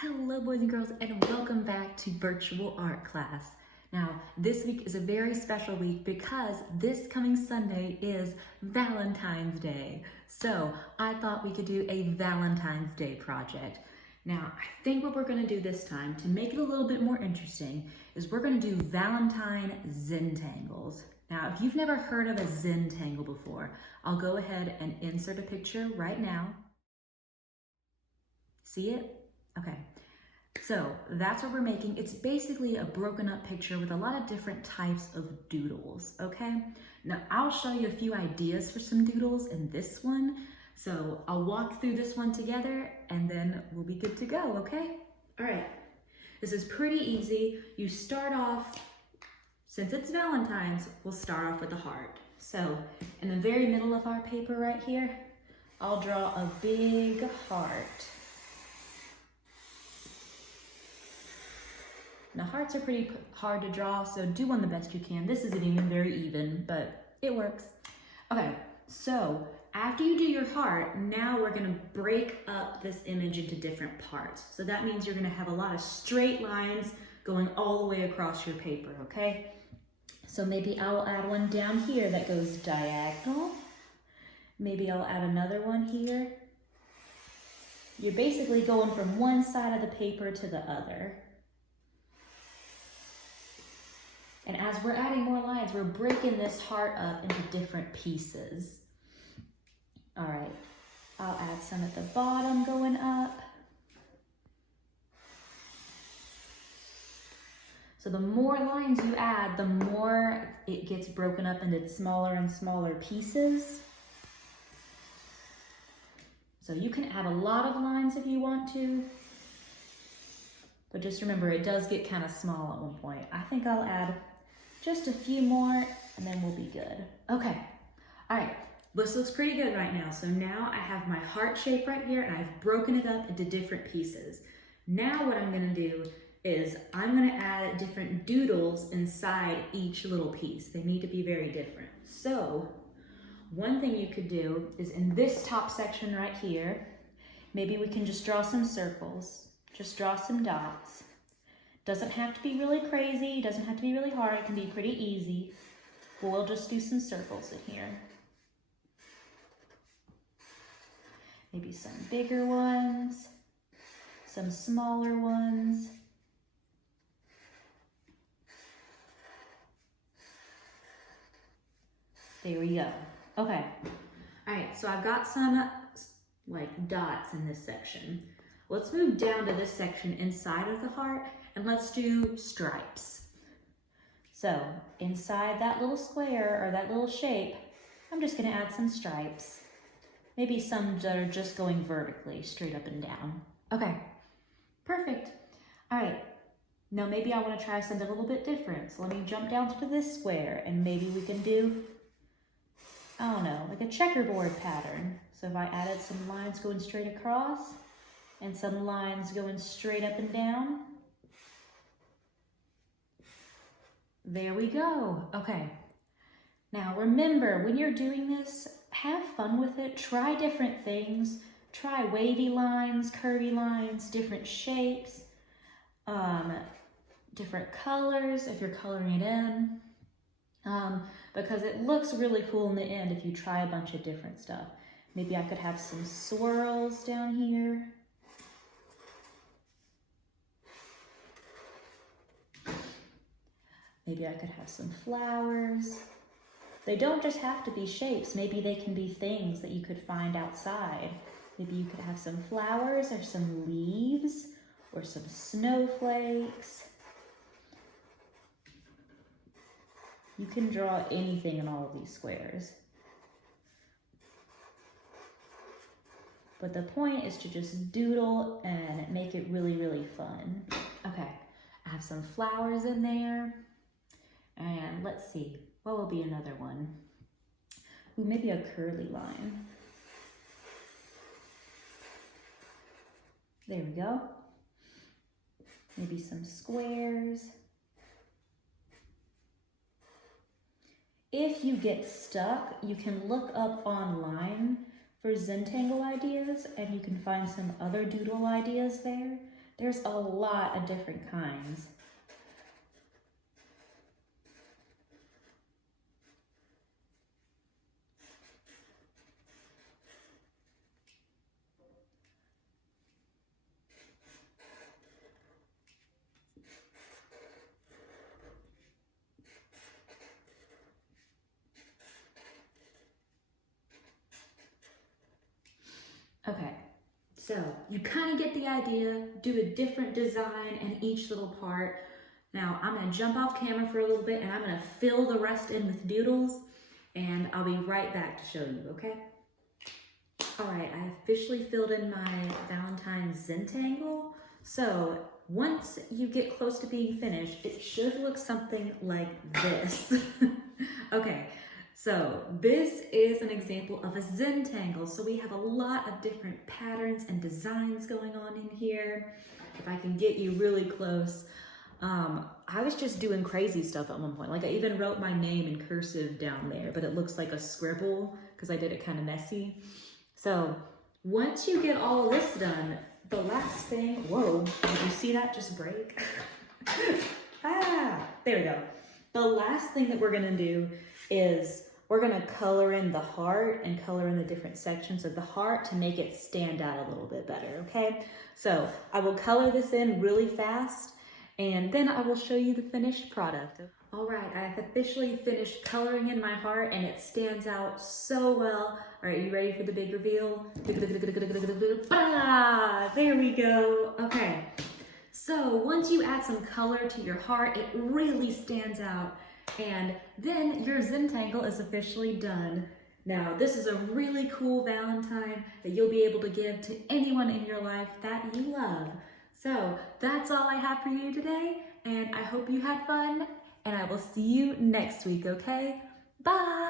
Hello boys and girls, and welcome back to virtual art class. Now, this week is a very special week because this coming Sunday is Valentine's Day. So I thought we could do a Valentine's Day project. Now, I think what we're gonna do this time to make it a little bit more interesting is we're gonna do Valentine Zentangles. Now, if you've never heard of a Zentangle before, I'll go ahead and insert a picture right now. See it? Okay, so that's what we're making. It's basically a broken up picture with a lot of different types of doodles, okay? Now I'll show you a few ideas for some doodles in this one. So I'll walk through this one together and then we'll be good to go, okay? All right, this is pretty easy. You start off, since it's Valentine's, we'll start off with a heart. So in the very middle of our paper right here, I'll draw a big heart. Now hearts are pretty hard to draw, so do one the best you can. This isn't even very even, but it works. Okay, so after you do your heart, now we're gonna break up this image into different parts. So that means you're gonna have a lot of straight lines going all the way across your paper, okay? So maybe I'll add one down here that goes diagonal. Maybe I'll add another one here. You're basically going from one side of the paper to the other. And as we're adding more lines, we're breaking this heart up into different pieces. All right, I'll add some at the bottom going up. So the more lines you add, the more it gets broken up into smaller and smaller pieces. So you can add a lot of lines if you want to, but just remember it does get kind of small at one point. I think I'll add just a few more and then we'll be good. Okay, all right, this looks pretty good right now. So now I have my heart shape right here and I've broken it up into different pieces. Now what I'm gonna do is I'm gonna add different doodles inside each little piece. They need to be very different. So one thing you could do is in this top section right here, maybe we can just draw some circles, just draw some dots. Doesn't have to be really crazy, doesn't have to be really hard, it can be pretty easy. But we'll just do some circles in here. Maybe some bigger ones, some smaller ones. There we go. Okay. All right, so I've got some like dots in this section. Let's move down to this section inside of the heart and let's do stripes. So inside that little square or that little shape, I'm just gonna add some stripes. Maybe some that are just going vertically, straight up and down. Okay, perfect. All right, now maybe I wanna try something a little bit different. So let me jump down to this square and maybe we can do, I don't know, like a checkerboard pattern. So if I added some lines going straight across and some lines going straight up and down. There we go. Okay. Now remember, when you're doing this, have fun with it. Try different things. Try wavy lines, curvy lines, different shapes, different colors if you're coloring it in. Because it looks really cool in the end if you try a bunch of different stuff. Maybe I could have some swirls down here. Maybe I could have some flowers. They don't just have to be shapes. Maybe they can be things that you could find outside. Maybe you could have some flowers or some leaves or some snowflakes. You can draw anything in all of these squares. But the point is to just doodle and make it really, really fun. Okay, I have some flowers in there. And let's see, what will be another one? Ooh, maybe a curly line. There we go. Maybe some squares. If you get stuck, you can look up online for Zentangle ideas and you can find some other doodle ideas there. There's a lot of different kinds. Okay, so you kind of get the idea. Do a different design in each little part. Now I'm gonna jump off camera for a little bit and I'm gonna fill the rest in with doodles and I'll be right back to show you, okay? All right, I officially filled in my Valentine Zentangle. So once you get close to being finished, it should look something like this. Okay. So this is an example of a Zentangle. So we have a lot of different patterns and designs going on in here. If I can get you really close. I was just doing crazy stuff at one point. Like I even wrote my name in cursive down there, but it looks like a scribble because I did it kind of messy. So once you get all of this done, the last thing, whoa, did you see that just break? There we go. The last thing that we're gonna do is we're gonna color in the heart and color in the different sections of the heart to make it stand out a little bit better, okay? So I will color this in really fast and then I will show you the finished product. All right, I have officially finished coloring in my heart and it stands out so well. All right, you ready for the big reveal? There we go. Okay, so once you add some color to your heart, it really stands out. And then your Zentangle is officially done. Now, this is a really cool Valentine that you'll be able to give to anyone in your life that you love. So that's all I have for you today, and I hope you had fun, and I will see you next week, okay? Bye!